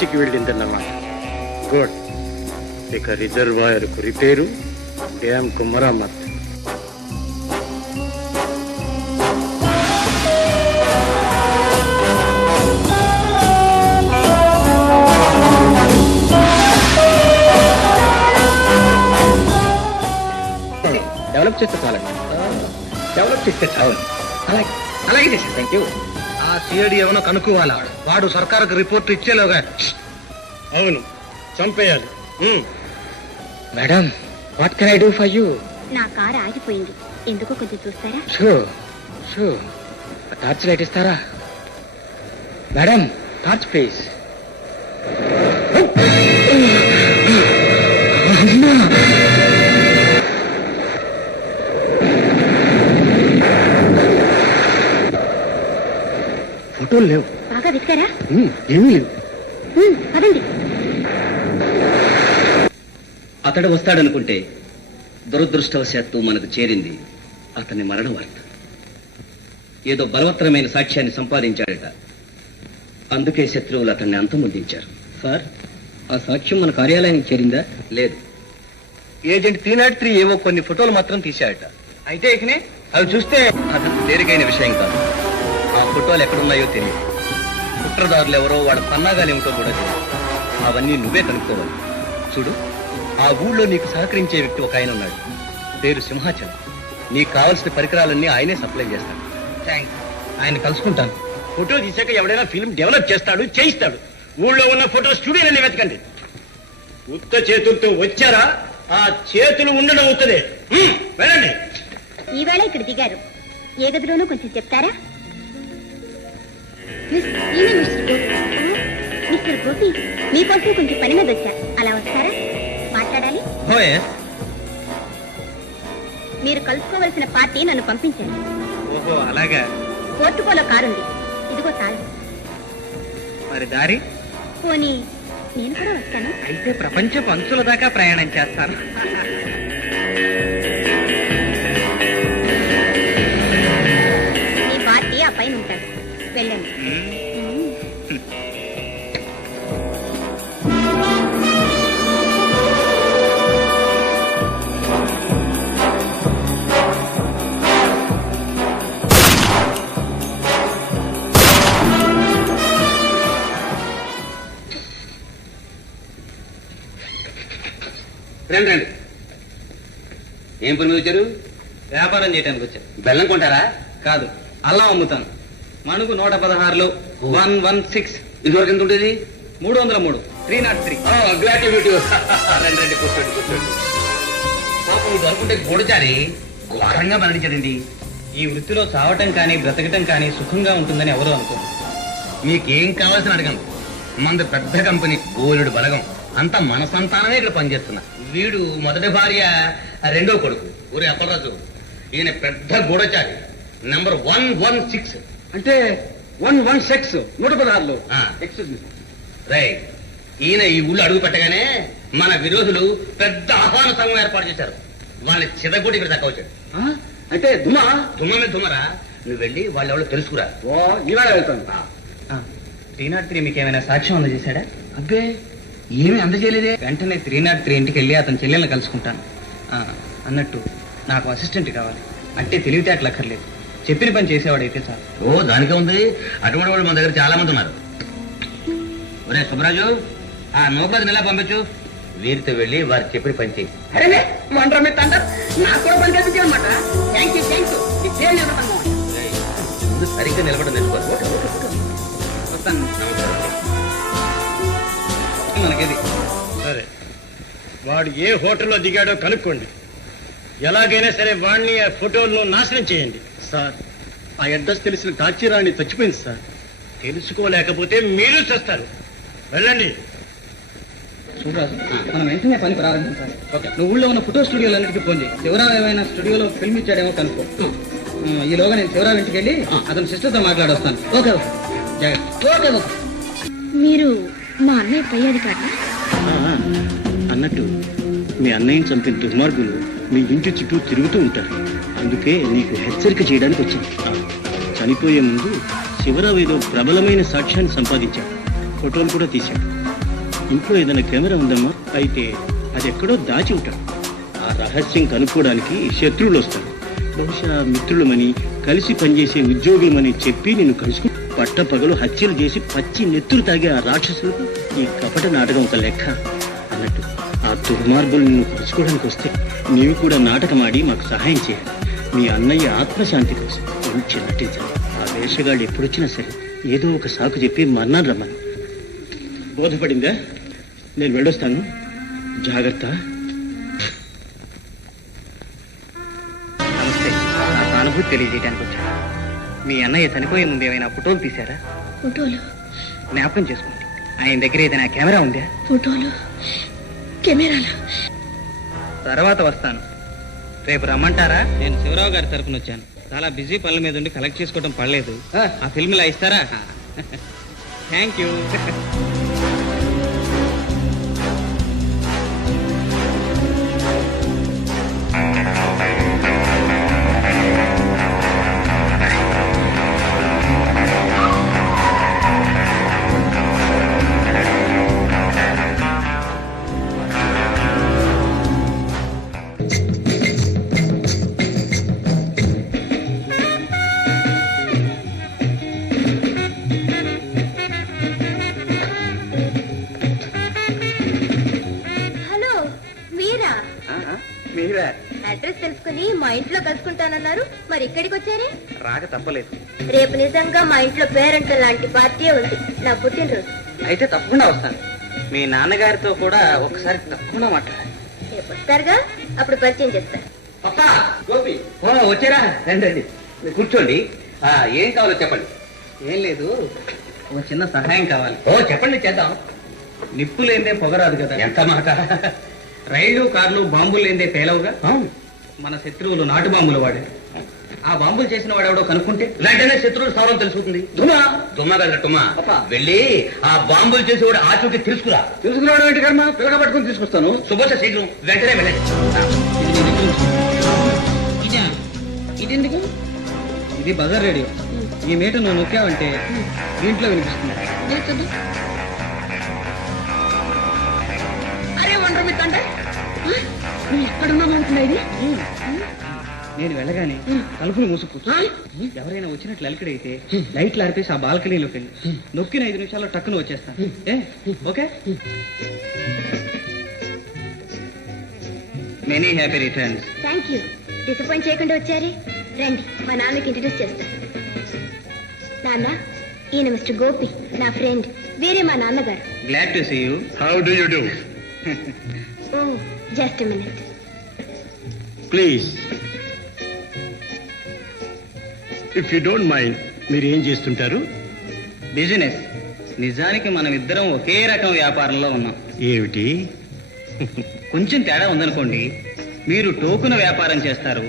చర్చికి వెళ్ళిందన్నమాట. గుడ్. ఇక రిజర్వాయర్కు రిపేరు, డ్యాంకు మరమ్మతు. డెవలప్ చేస్తే చాలండి. డెవలప్ చేస్తే చాలు. అలాగే అలాగే చేసి థ్యాంక్ యూ. ఆ సిఐడి ఏమైనా కనుక్కోవాలా? వాడు సర్కారుకు రిపోర్ట్ ఇచ్చేలోగా. అవును, చంపేయాలి. Madam, what can I do for you? నా కారు ఆగిపోయింది, ఎందుకో కొంచెం చూస్తారా? షూ టార్చ్ లైట్ ఇస్తారా? Madam, torch please. ఫోటోలు లేవు. బాగా వెతికారా? ఏమీ లేవు. పదండి. అతడు వస్తాడనుకుంటే దురదృష్టవశాత్తు మనకు చేరింది అతని మరణ వార్త. ఏదో బలవత్తరమైన సాక్ష్యాన్ని సంపాదించాడట. అందుకే శత్రువులు అతన్ని అంతమొందించారు. సార్, ఆ సాక్ష్యం మన కార్యాలయానికి చేరిందా? లేదు. ఏజెంట్ 303 ఏవో కొన్ని ఫోటోలు మాత్రం తీశాడట. అయితే ఇకనే అవి చూస్తే అతను తేలికైన విషయం కాదు. ఆ ఫోటోలు ఎక్కడున్నాయో తెలియదు. కుట్రదారులు ఎవరో, వాడు పన్నాగాలు ఏమిటో కూడా తెలియదు. అవన్నీ నువ్వే కనుక్కోవాలి. చూడు, ఆ ఊళ్ళో నీకు సహకరించే వ్యక్తి ఒక ఆయన ఉన్నాడు. పేరు సింహాచలం. నీకు కావలసిన పరికరాలన్నీ ఆయనే సప్లై చేస్తాడు. థ్యాంక్స్, ఆయన కలుసుకుంటాను. ఫోటో తీసాక ఎవడైనా ఫిల్మ్ డెవలప్ చేస్తాడు, చేయిస్తాడు. ఊళ్ళో ఉన్న ఫోటో స్టూడియోలని వెతకండి. ఉత్త చేతులతో వచ్చారా, ఆ చేతులు ఉండడం అవుతుంది. వెళ్ళండి. ఈవేళ ఇక్కడ దిగారు. ఏ గదిలోనూ కొంచెం చెప్తారా? మిస్టర్ గోపి, మీకోసం కొంచెం పని మీద వచ్చా. అలా వస్తారా? మాట్లాడాలి. మీరు కలుసుకోవలసిన పార్టీ నన్ను పంపించారు. ఓహో, అలాగా. పోర్టుకోలో కారుంది, ఇదిగో తాళం. మరి దారి? పోనీ నేను కూడా వస్తాను. అయితే ప్రపంచపు అంచుల దాకా ప్రయాణం చేస్తాను. మీ పార్టీ ఆ పైన ఉంటాడు. వెళ్ళండి. రండి రండి. ఏం పని మీద వచ్చారు? వ్యాపారం చేయడానికి వచ్చా. బెల్లం కొంటారా? కాదు, అల్లం అమ్ముతాను. మణుకు 116లో 116. ఇదివరకు ఎంత ఉండేది? 303. 303. Glad to meet you. రండి రండి, కూర్చోండి కూర్చోండి. పాపం ఇది అనుకుంటే గూడచారి ఘోరంగా మరణించాడండి. ఈ వృత్తిలో చావటం కానీ బ్రతకటం కానీ సుఖంగా ఉంటుందని ఎవరూ అనుకోరు. మీకేం కావాల్సిన అడగండి. మంది పెద్ద కంపెనీ, గోలుడు బలగం అంతా మన సంతానమే ఇక్కడ పనిచేస్తున్నా. వీడు మొదటి భార్య, రెండో కొడుకు ఊరే అప్పలరాజు. ఈయన పెద్ద గూడచారి, నంబర్ 116. అంటే 116, 116లో. రై, ఈయన ఈ ఊళ్ళో అడుగు పెట్టగానే మన విరోధులు పెద్ద ఆహ్వాన సంఘం ఏర్పాటు చేశారు. వాళ్ళని చిదగొట్టి ఇక్కడ దక్క వచ్చాడు. అంటే దుమా దుమ్మమే దుమ్మరా. నువ్వు వెళ్ళి వాళ్ళు ఎవరో తెలుసుకురా. ఇవాళ వెళ్తాను. 303 మీకు ఏమైనా సాక్ష్యం అందజేశాడా? అబ్బే, ఏమీ అందజేయలేదే. వెంటనే 303 ఇంటికి వెళ్ళి అతని చెల్లెల్ని కలుసుకుంటాను. అన్నట్టు నాకు అసిస్టెంట్ కావాలి. అంటే తెలివితేటలు అక్కర్లేదు, చెప్పిన పని చేసేవాడైతే చాలు. ఓ, దానికే ఉంది. అటువంటి వాళ్ళు మన దగ్గర చాలా మంది ఉన్నారు. ఒరే సుబ్బరాజు, ఆ నూపదిని ఎలా పంపించు. వీరితో వెళ్ళి వారు చెప్పిన పని చేయి. ముందు సరిగ్గా నిలబడి తెలుసుకోవాలి. మనకేది సరే, వాడు ఏ హోటల్లో దిగాడో కనుక్కోండి. ఎలాగైనా సరే వాడిని, ఆ ఫోటోలను నాశనం చేయండి. సార్, ఆ అడ్రస్ తెలిసిన టార్చీరాణి చచ్చిపోయింది సార్. తెలుసుకోలేకపోతే మీరు చేస్తారు. వెళ్ళండి. చూడరాజు, మనం వెంటనే పని ప్రారంభించాలి. ఓకే, నువ్వు ఊళ్ళో ఉన్న ఫోటో స్టూడియోలన్నిటికీ ఫోన్ చేయి. శివరావు ఏమైనా స్టూడియోలో ఫిల్మ్ ఇచ్చాడేమో కనుక్కో. ఈలోగా నేను శివరావు ఇంటికి వెళ్ళి అతని సిస్టర్తో మాట్లాడొస్తాను. ఓకే ఓకే, జాగ్రత్త. Okay okay. మీరు మా అన్నయ్య పై అధికారి? అన్నట్టు మీ అన్నయ్యని చంపిన దుర్మార్గులు మీ ఇంటి చుట్టూ తిరుగుతూ ఉంటారు. అందుకే నీకు హెచ్చరిక చేయడానికి వచ్చాను. చనిపోయే ముందు శివరావు ఏదో ప్రబలమైన సాక్ష్యాన్ని సంపాదించాడు. ఫోటోలు కూడా తీశాడు. ఇంట్లో ఏదైనా కెమెరా ఉందమ్మా? అయితే అది ఎక్కడో దాచి ఉంటాడు. ఆ రహస్యం కనుక్కోవడానికి శత్రువులు వస్తారు. బహుశా మిత్రులమని, కలిసి పనిచేసే ఉద్యోగులమని చెప్పి నిన్ను కలుసుకుని పట్టపగలు హత్యలు చేసి పచ్చి నెత్తులు తాగే ఆ రాక్షసులకు ఈ కపట నాటకం ఒక లెక్క అన్నట్టు. ఆ దుర్మార్గులు నిన్ను కలుసుకోవడానికి వస్తే నీవు కూడా నాటకమాడి మాకు సహాయం చేయాలి. మీ అన్నయ్య ఆత్మశాంతి కోసం కొంచెం నటించాలి. ఆ వేషగాళ్ళు ఎప్పుడొచ్చినా సరే ఏదో ఒక సాకు చెప్పి మన్నాను రమ్మని. బోధపడిందా? నేను వెళ్ళొస్తాను. జాగ్రత్త. నమస్తే. నా సానుభూతి తెలియజేయడానికి వచ్చాను. మీ అన్నయ్య చనిపోయే ముందు ఏమైనా ఫోటోలు తీశారా? ఫోటోలు జ్ఞాపకం చేసుకోండి. ఆయన దగ్గర ఏదైనా కెమెరా ఉందా? ఫోటోలు కెమెరాలు తర్వాత వస్తాను. రేపు రమ్మంటారా? నేను శివరావు గారి తరఫున వచ్చాను. చాలా బిజీ పనుల మీద ఉండి కలెక్ట్ చేసుకోవడం పడలేదు. ఆ ఫిల్మ్ ఇలా ఇస్తారా? Thank you. Hello, Meera? Meera? Address తెలుసుకుని మా ఇంట్లో కలుసుకుంటానన్నారు, మరి ఇక్కడికి వచ్చారే? రాక తప్పలేదు. రేపు నిజంగా మా ఇంట్లో పేరెంట్ లాంటి పార్టీ ఉంది, నా పుట్టినరోజు. అయితే తప్పకుండా వస్తాను. మీ నాన్నగారితో కూడా ఒకసారి తప్పకుండా మాట్లాడాలి. రేపు వస్తారుగా, అప్పుడు పరిచయం చేస్తాను. పప్పా, గోపి, వచ్చారా? రండి రండి, మీరు కూర్చోండి. ఏం కావాలో చెప్పండి. ఏం లేదు, ఒక చిన్న సహాయం కావాలి. చెప్పండి, చేద్దాం. నిప్పు లేదే పొగరాదు కదా. ఎంత మాట. రైళ్లు కార్లు బాంబులు లేదే పేలవుగా. మన శత్రువులు నాటు బాంబులు వాడారు. ఆ బాంబులు చేసిన వాడెవడో కనుక్కుంటే వెంటనే శత్రువుల స్థానం తెలుసుకుంది. దుమ్మా వెళ్ళి ఆ బాంబులు చేసి కూడా ఆచూకి తెలుసుకురా. తెలుసుకురావడం ఏంటి కర్మ? పిల్లగా పట్టుకుని తీసుకొస్తాను. శుభోష శీఘ్రం వెంటనే వెళ్ళండి. ఇదెందుకు? ఇది బజార్ రేడియో. ఈ మీట నువ్వు నొక్కావంటే దీంట్లో వినిపిస్తుంది. అరే వండర్ మిత్తంటే ఎక్కడున్నా ఇది? నేను వెళ్ళగానే తలుపులు మూసుకూర్చు. ఎవరైనా వచ్చినట్లు అలికిడైతే లైట్లు ఆర్పేసి ఆ బాల్కనీలోకి వెళ్ళి నొక్కిన 5 నిమిషాల్లో టక్కున వచ్చేస్తాను. Okay? Many happy returns. Thank you. Disappoint చేయకుండా వచ్చారే. రండి, మా నాన్నకి ఇంట్రడ్యూస్ చేస్తాను. నాన్న, ఈయన మిస్టర్ గోపి, నా ఫ్రెండ్. వేరే మా నాన్నగారు. Glad to see you. How do you do? Oh, just minute. Please, if you don't mind, మీరు ఏం చేస్తుంటారు? బిజినెస్. నిజానికి మనం ఇద్దరం ఒకే రకం వ్యాపారంలో ఉన్నాం. ఏమిటి? కొంచెం తేడా ఉందనుకోండి. మీరు టోకున వ్యాపారం చేస్తారు,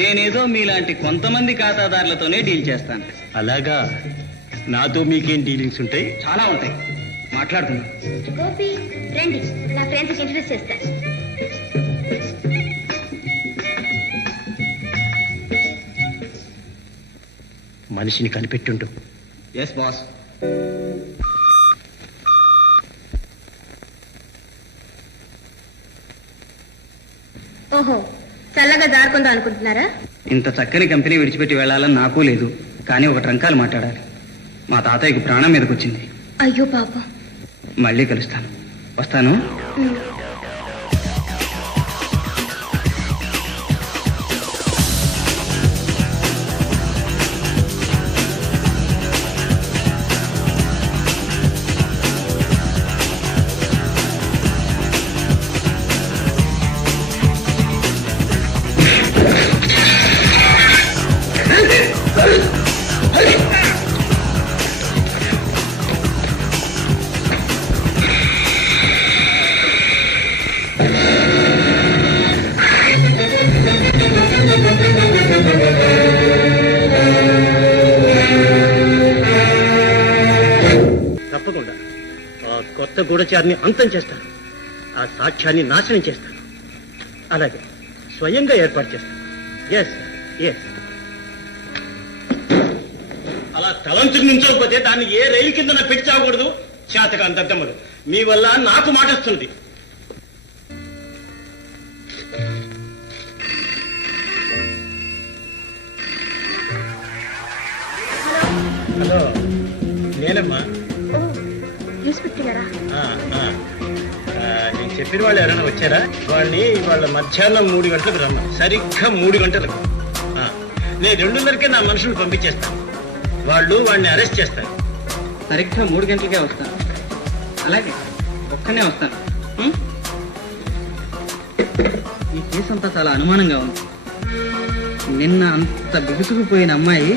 నేనేదో మీలాంటి కొంతమంది ఖాతాదారులతోనే డీల్ చేస్తాను. అలాగా? నాతో మీకేం డీలింగ్స్ ఉంటాయి? చాలా ఉంటాయి, మాట్లాడుకుందాం. గోపి, రండి, నా ఫ్రెండ్స్కి ఇంట్రడ్యూస్ చేస్తాను. మనిషిని కనిపెట్టుండు. Yes boss. ఓహో, చల్లగా జారుకుందాం అనుకుంటున్నారా? ఇంత చక్కని కంపెనీ విడిచిపెట్టి వెళ్ళాలని నాకు లేదు, కానీ ఒక ట్రంకాలు మాట్లాడాలి. మా తాతయ్యకు ప్రాణం మీదకి వచ్చింది. అయ్యో పాపం. మళ్ళీ కలుస్తాను. వస్తాను. తప్పకుండా ఆ కొత్త గూఢచారిని అంతం చేస్తాను. ఆ సాక్ష్యాన్ని నాశనం చేస్తాను. అలాగే స్వయంగా ఏర్పాటు చేస్తాను. Yes yes. అలా తలంచుకు నుంచోకపోతే దాన్ని ఏ రైలు కింద పెట్టి చావకూడదు. చేతగా అంతమ్మలు మీ వల్ల నాకు మాట వస్తుంది. హలో, నేనమ్మా. ఇన్స్పెక్టర్ గారా? నేను చెప్పిన వాళ్ళు ఎవరైనా వచ్చారా? వాళ్ళని వాళ్ళ మధ్యాహ్నం 3 గంటలకు రమ్మా. సరిగ్గా 3 గంటలకు. నేను 2:30కే నా మనుషులు పంపించేస్తాను. వాళ్ళు వాడిని అరెస్ట్ చేస్తారు. సరిగ్గా 3 గంటలకే వస్తాను. అలాగే ఒక్కనే వస్తాను. ఈ కేసు అంతా చాలా అనుమానంగా ఉంది. నిన్న అంత బిగుసుకుపోయిన అమ్మాయి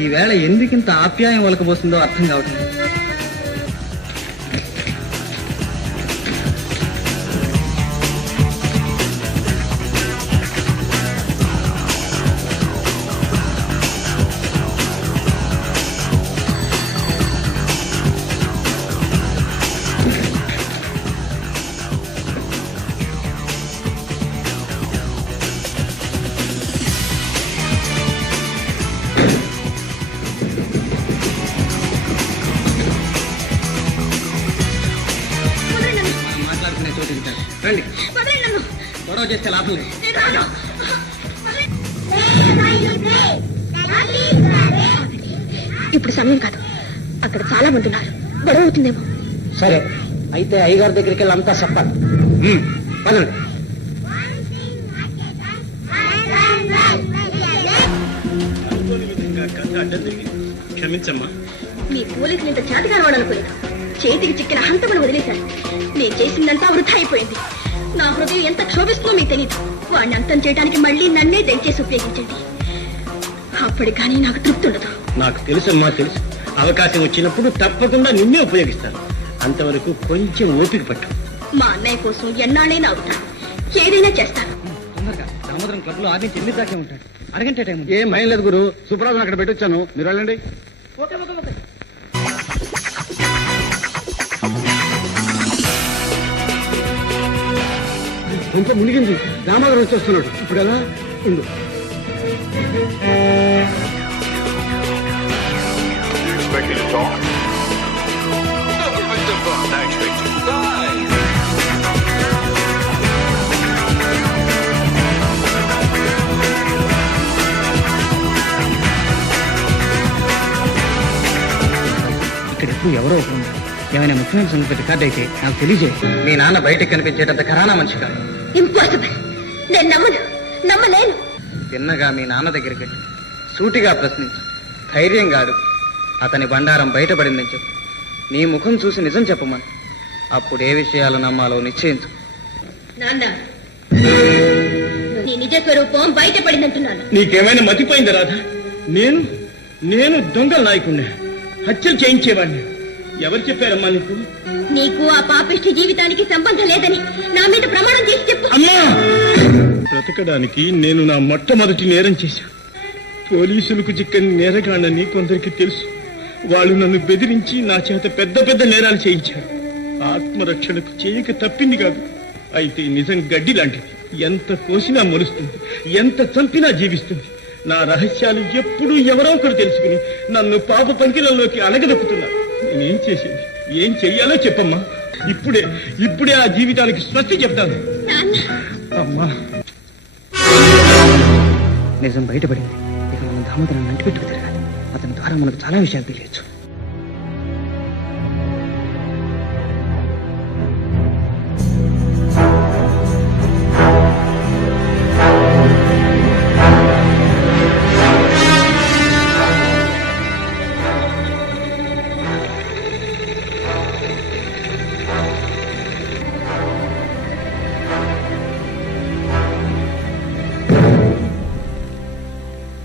ఈవేళ ఎందుకింత ఆప్యాయం ఒలకబోతుందో అర్థం కావటం లేదు. మాట్లాడుకునే చోటు ఉంటారు. రండి, గొడవ చేస్తే లాభం లేదు. ఇప్పుడు సమయం కాదు. అక్కడ చాలా మంది ఉన్నారు. గొడవ అవుతుందేమో. సరే, అయితే అయ్యగారి దగ్గరికి వెళ్ళి అంతా చెప్పాలి. పదండి. అనుకోని విధంగా కథ అడ్డం జరిగింది. క్షమించమ్మా. మీ పోలీసులు ఇంత చేతగా అనుకోలేదు. చేతికి చిక్కిన హంతకులు వదిలేశారు. నేను చేసిందంతా వృధా అయిపోయింది. నా హృదయం ఎంత క్షోభిస్తుందో మీకు తెలియదు. వాడిని అంతం చేయడానికి మళ్ళీ నన్నే దయచేసి ఉపయోగించండి. అప్పటి కానీ నాకు తృప్తి ఉండదు. నాకు తెలుసమ్మా, తెలుసు. అవకాశం వచ్చినప్పుడు తప్పకుండా నిన్నే ఉపయోగిస్తాను. అంతవరకు కొంచెం ఓపిక పట్టు. మా అన్నయ్య కోసం ఎన్నాళ్ళైనా అవుతాను. ఏదైనా చేస్తాను. తొందరగా దామోదరం క్లబ్ లో 6 నుంచి 8 దాకా ఉంటాడు. అరగంట టైం. ఏం భయం లేదు గురు. సుబ్రాజు అక్కడ పెట్టొచ్చాను, మీరు వెళ్ళండి. కొంచెం మునిగింది. దామోదరం వచ్చేస్తున్నాడు. ఇప్పుడు ఎలా ఉండు. Expecting to talk? Government of God, I expect you to die. ఇక్కడ ఎప్పుడు ఎవరో ఒకరు ఉన్నారు. ఏమైనా ముఖ్యమైన సంగతి రికార్డ్ అయితే నాకు తెలియజేయి. మీ నాన్న బయటకు కనిపించేటంత కరానా మనిషి కాదు. ఇంపాసిబుల్. నేను నమ్మలేను. తిన్నగా మీ నాన్న దగ్గరికి వెళ్ళి సూటిగా ప్రశ్నించు. ధైర్యంగా అడుగు. అతని బండారం బయటపడిందని చెప్పు. నీ ముఖం చూసి నిజం చెప్పమని. అప్పుడు ఏ విషయాలు నమ్మాలో నిశ్చయించు. నాన్న, నీ నిజ స్వరూపం బయటపడిందంటున్నాను. నీకేమైనా మతిపోయింది రాధా? నేను దొంగ నాయకుడిని, హత్యలు చేయించేవాడిని. ఎవరు చెప్పారమ్మా నీకు? నీకు ఆ పాపిష్టి జీవితానికి సంబంధం లేదని నా మీద ప్రమాణం చేసి చెప్పు. అమ్మా, బ్రతకడానికి నేను నా మొట్టమొదటి నేరం చేశాను. పోలీసులకు చిక్కని నేరగాండని కొందరికి తెలుసు. వాళ్ళు నన్ను బెదిరించి నా చేత పెద్ద పెద్ద నేరాలు చేయించారు. ఆత్మరక్షణకు చేయక తప్పింది కాదు. అయితే నిజం గడ్డి లాంటిది. ఎంత కోసినా మొలుస్తుంది, ఎంత చంపినా జీవిస్తుంది. నా రహస్యాలు ఎప్పుడూ ఎవరో ఒకరు తెలుసుకుని నన్ను పాప పంకిలంలోకి అణగదొక్కుతున్నారు. నేనేం చేసేది? ఏం చెయ్యాలో చెప్పమ్మా. ఇప్పుడే ఆ జీవితానికి స్వస్తి చెప్తాను. అమ్మా, నిజం బయటపడింది. ఇక మనం దామోదరాన్ని అంటిపెట్టుకు తిరగాలి. అతని ద్వారా మనకు చాలా విషయాలు తెలియచ్చు.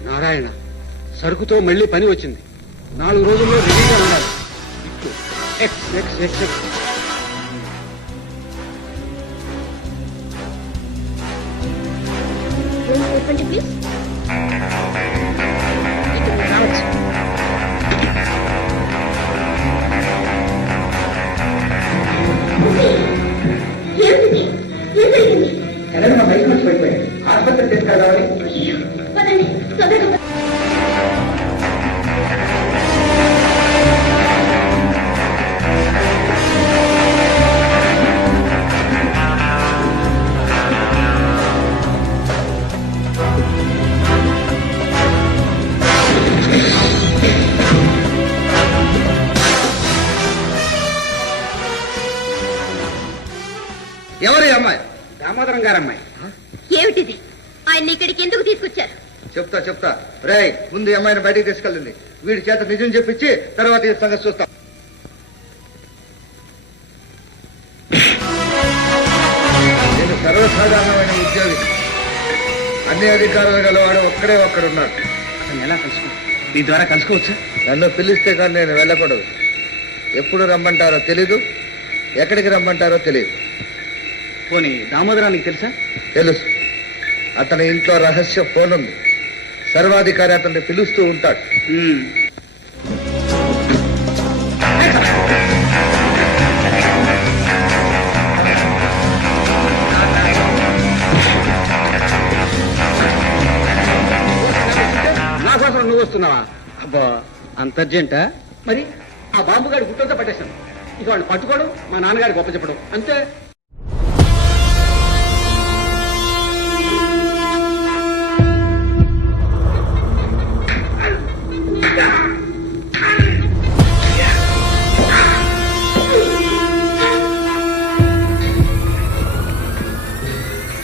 నారాయణ, సరుకుతో మళ్ళీ పని వచ్చింది. 4 రోజుల్లో రెడీగా ఉండాలి. X X X X. చెప్పండి ప్లీజ్. రావచ్చు. ఆసుపత్రి తీసుకెళ్ళాలి. పదండి, తొందరగా. బంగారమ్మాయి. ఏమిటిది? ఆయన ఇక్కడికి ఎందుకు తీసుకొచ్చారు? చెప్తా రేయ్, ముందు ఈ అమ్మాయిని బయటికి తీసుకెళ్ళండి. వీడి చేత నిజం చెప్పించి తర్వాత ఈ సంగతి చూస్తాం. నేను సర్వసాధారణమైన ఉద్యోగి. అన్ని అధికారులు గలవాడు ఒక్కడున్నాడు. అతను ఎలా కలుసుకో? నీ ద్వారా కలుసుకోవచ్చా? నన్ను పిలిస్తే కానీ నేను వెళ్ళకూడదు. ఎప్పుడు రమ్మంటారో తెలీదు, ఎక్కడికి రమ్మంటారో తెలియదు. పోనీ దామోదరానికి తెలుసా? తెలుసు. అతని ఇంట్లో రహస్య ఫోన్ ఉంది. సర్వాధికారి అతన్ని పిలుస్తూ ఉంటాడు. నా కోసం నువ్వు వస్తున్నావా? అబ్బా, అంత అర్జెంటా? మరి ఆ బాబు గారి గుట్టంతా పట్టేశాను. ఇక వాళ్ళు పట్టుకోవడం, మా నాన్నగారి గొప్ప చెప్పడం, అంతే.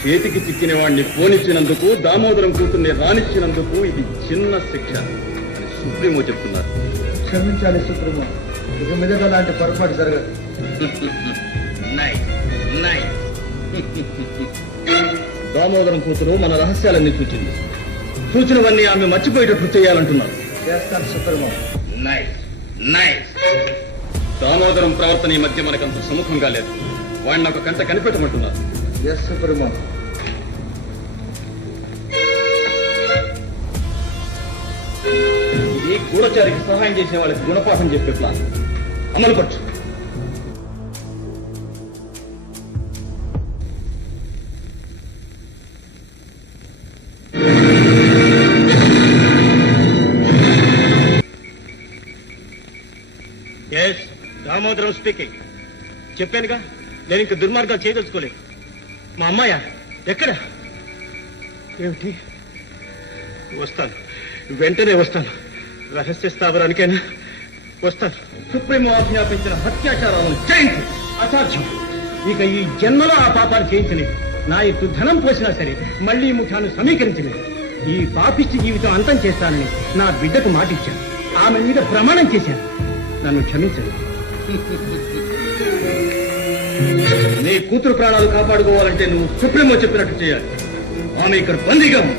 చేతికి చిక్కిన వాడిని పోనిచ్చినందుకు, దామోదరం కూతుర్ని రానిచ్చినందుకు ఇది చిన్న శిక్ష అని సుప్రీమో చెప్తున్నారు. క్షమించాలి సుప్రీమో, ఇక మీదట అలాంటి పొరపాటు జరగదు. దామోదరం కూతురు మన రహస్యాలన్నీ చూచింది. సూచనవన్నీ ఆమె మర్చిపోయేటట్లు చేయాలంటున్నారు. చేస్తాను సుప్రీమో. దామోదరం ప్రవర్తన ఈ మధ్య మనకంత సముఖంగా లేదు. వాడిని ఒక కంట కనిపెట్టమంటున్నారు. Yes supremo. ఇది గూఢచారికి సహాయం చేసే వాళ్ళకి గుణపాఠం చెప్పే ప్లాన్. అమలు పరచు. దామోదరం స్పీకింగ్. చెప్పానుగా, నేను ఇంక దుర్మార్గాలు చేయదలుచుకోలేదు. మా అమ్మాయ ఎక్కడ? ఏమిటి? వస్తాను, వెంటనే వస్తాను. రహస్య స్థావరానికైనా వస్తాను. సుప్రీం ఆజ్ఞాపించిన హత్యాచారాలను చేయించు. అసాధ్యం. ఇక ఈ జన్మలో ఆ పాపాలు చేయించలేదు. నా ఎత్తు ధనం పోసినా సరే మళ్ళీ ముఠాను సమీకరించలేదు. ఈ పాపిష్టి జీవితం అంతం చేస్తానని నా బిడ్డకు మాటిచ్చాను. ఆమె మీద ప్రమాణం చేశాను. నన్ను క్షమించండి. నీ కూతురు ప్రాణాలు కాపాడుకోవాలంటే నువ్వు సుప్రీమో చెప్పినట్టు చేయాలి. ఆమె ఇక్కడ బందీగా ఉంది.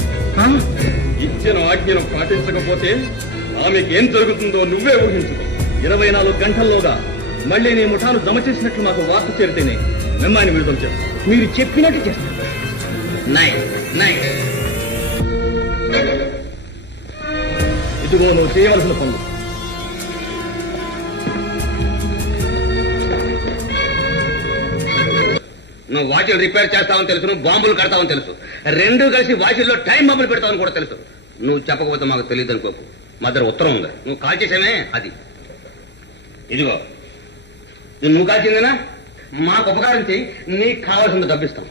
ఇచ్చిన ఆజ్ఞను పాటించకపోతే ఆమెకి ఏం జరుగుతుందో నువ్వే ఊహించు. 24 గంటల్లోగా మళ్ళీ నీ ముఠాను జమ చేసినట్లు మాకు వార్త చేరితేనే మిమ్మల్ని విడుదల చేస్తాం. మీరు చెప్పినట్టు చేస్తాం. ఇదిగో నువ్వు చేయవలసిన పనులు. నువ్వు వాచిలు రిపేర్ చేస్తావని తెలుసు, నువ్వు బాంబులు కడతావని తెలుసు. రెండు కలిసి వాచిల్లో టైం బాంబులు పెడతావని కూడా తెలుసు. నువ్వు చెప్పకపోతే మాకు తెలియదు అనుకోకు. మా దగ్గర ఉత్తరం ఉంది, నువ్వు కాల్ చేసామే అది. ఇదిగో, ఇది నువ్వు కాల్చిందేనా? మాకు ఉపకారం చేయి, నీకు కావాల్సింది డబ్బిస్తాం.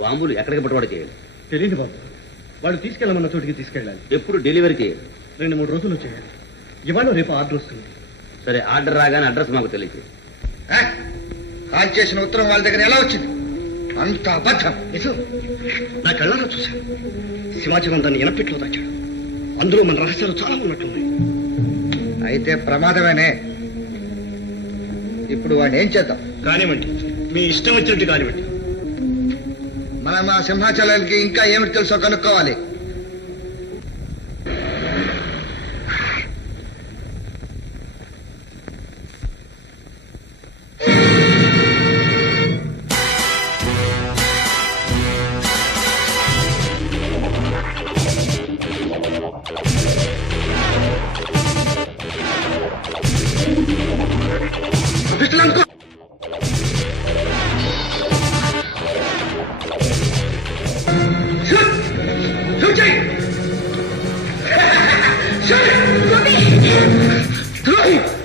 బాంబులు ఎక్కడికి పట్టుబడి చేయాలి? తెలియదు బాబు. వాళ్ళు తీసుకెళ్ళమన్న చోటికి తీసుకెళ్ళాలి. ఎప్పుడు డెలివరీ చేయాలి? 2-3 రోజుల్లో చేయాలి. ఇవాళ రేపు ఆర్డర్ వస్తుంది. సరే, ఆర్డర్ రాగానే అడ్రస్ మాకు తెలియదు. కాల్ చేసిన ఉత్తరం వాళ్ళ దగ్గర ఎలా వచ్చింది? అంత అబద్ధం. నిజం. నా కళ్ళలో చూశాను. శివాజీవం దాన్ని ఎనపెట్లో దాచాడు. అందులో మన రహస్యాలు చాలా ఉన్నట్లున్నాయి. అయితే ప్రమాదమేనే. ఇప్పుడు వాడిని ఏం చేద్దాం? కానివ్వండి, మీ ఇష్టం వచ్చినట్టు కానివ్వండి. మనం ఆ సింహాచలానికి ఇంకా ఏమిటి తెలుసో కనుక్కోవాలి.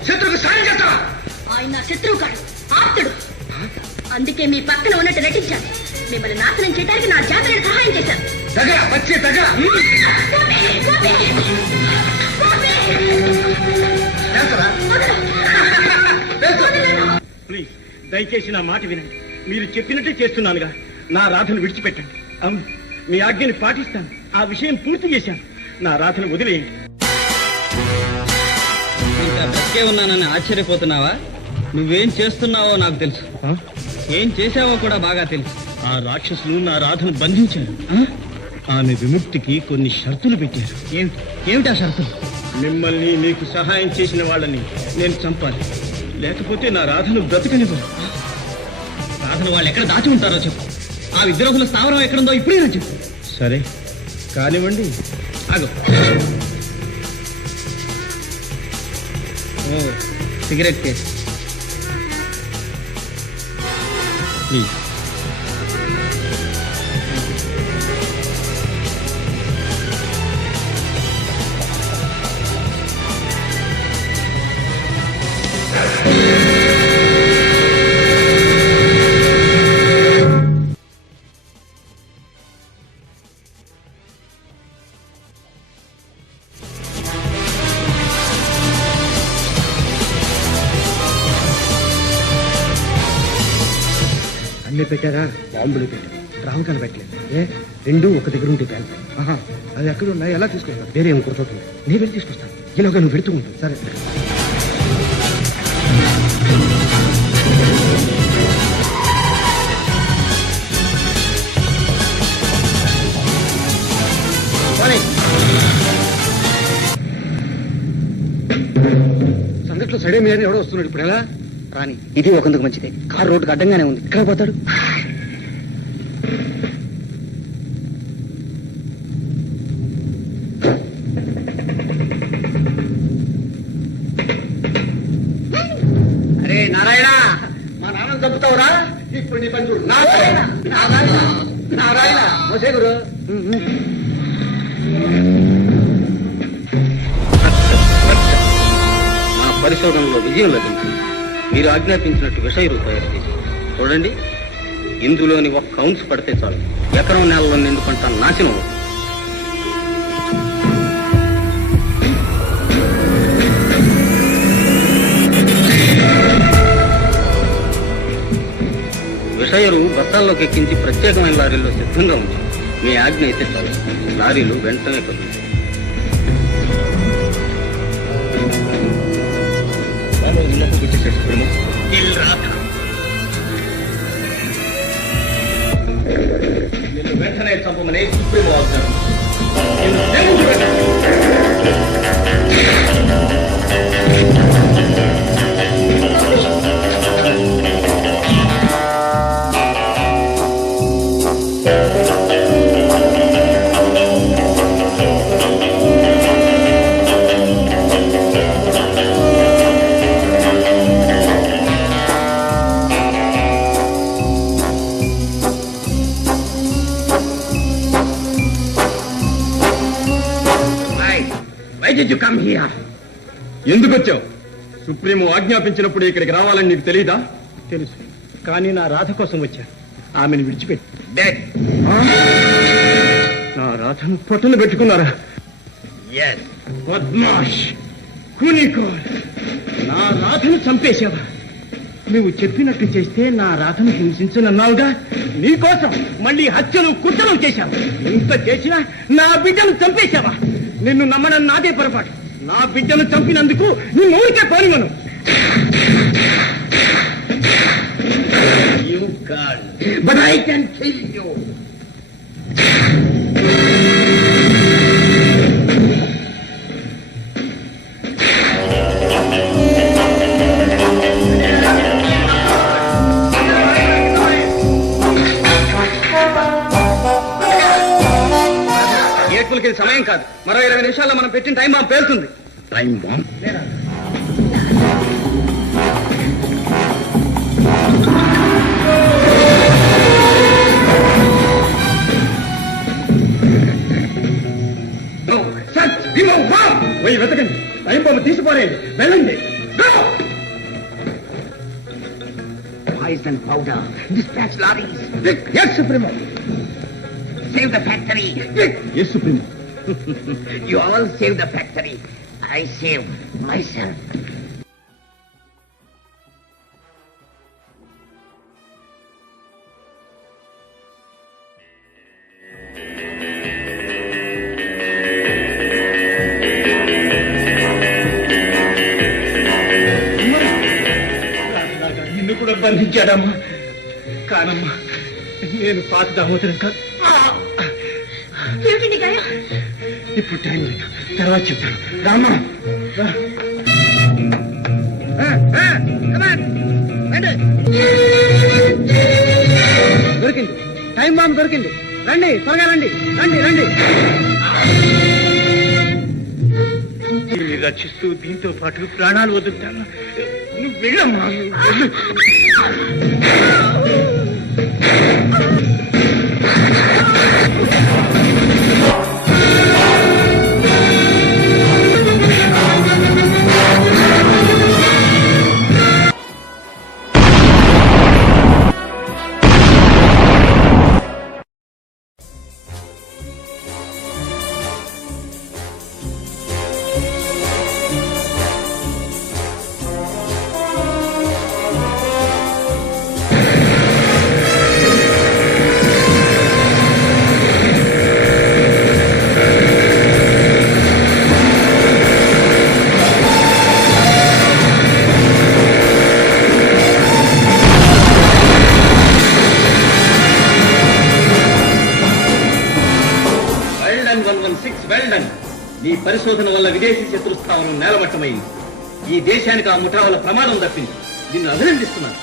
శత్రువుకు సాయం చేస్తా. ఆయన నా శత్రువు కాడు, ఆప్తుడు. అందుకే మీ పక్కన ఉన్నట్టు నటించాను. మిమ్మల్ని నాశనం చేయడానికి నా జాతరని సహాయం చేశాను. దగ్గర వచ్చి దగ్గర ప్లీజ్, దయచేసి నా మాట వినండి. మీరు చెప్పినట్టే చేస్తున్నానుగా. నా రాధను విడిచిపెట్టండి. అవును, మీ ఆజ్ఞని పాటిస్తాను. ఆ విషయం పూర్తి చేశాను. నా రాధను వదిలేయండి. ఇంకా బ్రతికే ఉన్నానని ఆశ్చర్యపోతున్నావా? నువ్వేం చేస్తున్నావో నాకు తెలుసు, ఏం చేశావో కూడా బాగా తెలుసు. ఆ రాక్షసులు నా రాధను బంధించారు. ఆమె విముక్తికి కొన్ని షరతులు పెట్టారు. ఏమిటా షరతులు? మిమ్మల్ని మీకు సహాయం చేసిన వాళ్ళని నేను చంపాలి, లేకపోతే నా రాధను బ్రతకనివ్వను. రాధను వాళ్ళు ఎక్కడ దాచి ఉంటారో చెప్పు. ఆ విద్రోహుల స్థావరం ఎక్కడుందో ఇప్పుడే చెప్పు. సరే కానివ్వండి. ఆగు. ఓ, సిగరెట్ కేసు. ప్లీజ్. అన్నీ పెట్టారా? బాంబులు పెట్టారు, రామకాలు పెట్టలేదు. రెండు ఒక దగ్గర ఉంటే పేలుతాయి. అది ఎక్కడ ఉన్నాయి? ఎలా తీసుకొస్తాను? వేరే ఏం కుర్చోతుంది, నేను వెళ్ళి తీసుకొస్తాను. ఇలాగా నువ్వు పెడుతూ ఉంటావు. సరే. సందట్లో సడే మీద ఎవడో వస్తున్నాడు. ఇప్పుడు ఎలా రాని? ఇది ఒకందుకు మంచిదే. కారు రోడ్డుకు అడ్డంగానే ఉంది. ఇక్కడ పోతాడు. అరే నారాయణ, మా నాన్న చంపుతావురా? ఇప్పుడు నీ పని చూడు. నారాయణ నారాయణ నారాయణ వసే గురు. మన పరిశోధనలో విజయం లభించింది. మీరు ఆజ్ఞాపించినట్టు విషయరు తయారు చేసి చూడండి. ఇందులోని ఒక్క ఔన్స్ పడితే చాలు, ఎకరం నేలలో నిండు పంట నాశనం అవుతుంది. విషయరు బస్తాల్లోకి ఎక్కించి ప్రత్యేకమైన లారీలో సిద్ధంగా ఉంది. మీ ఆజ్ఞ అయితే చాలు, లారీలు వెంటనే కలుగుతాయి. ఇళ్ళకు గుర్తిసేసుకుని నిన్ను వెంటనే చంపమని సుప్రీం వాగ్దానం. ఎందుకు వచ్చావు? సుప్రీము ఆజ్ఞాపించినప్పుడు ఇక్కడికి రావాలని నీకు తెలియదా? తెలుసు, కానీ నా రాధ కోసం వచ్చాను. ఆమెను విడిచిపెట్టి నా రాధను పొట్టలు పెట్టుకున్నారా? బద్మాష్, కూనీకోర్, నా రాధను చంపేశావా? నువ్వు చెప్పినట్టు చేస్తే నా రాధను హింసించనన్నావుగా. నీకోసం మళ్ళీ హత్యలు కుట్రలు చేశావు. ఇంత చేసినా నా బిడ్డను చంపేశావా? నిన్ను నమ్మడం నాదే పొరపాటు. నా బిడ్డను చంపినందుకు నీ ఊరికే పోనివను. You can't, but I can kill you. గేట్పులకి ఇది సమయం కాదు. మరో 20 నిమిషాల్లో మనం పెట్టిన టైం బాంబు పేలుతుంది. Time bomb? పోయి వెతకండి. టైం బాంబు తీసిపోరేయండి. వెళ్ళండి. Poison powder. Dispatch lorries. Yes, Supremo. Save the factory. Yes, Supremo. You all save the factory. I save myself. బంధించాడమ్మా. కానమ్మా, నేను పాత దామోదరం కాదు. ఏమిటండి గాయం? ఇప్పుడు టైం లేదు, తర్వాత చెప్తాను. రామ్మా రా. దొరికింది, టైం బాంబు దొరికింది. రండి, త్వరగా రండి, రండి రండి. దీన్ని రక్షిస్తూ దీంతో పాటు ప్రాణాలు వదులుతాను. నువ్వు వెళ్ళమ్మా, నువ్వు వెళ్ళు. నీ పరిశోధన వల్ల విదేశీ శత్రుస్థావరం నేలమట్టమైంది. ఈ దేశానికి ఆ ముఠా వల్ల ప్రమాదం తప్పింది. నిన్ను అభినందిస్తున్నాను.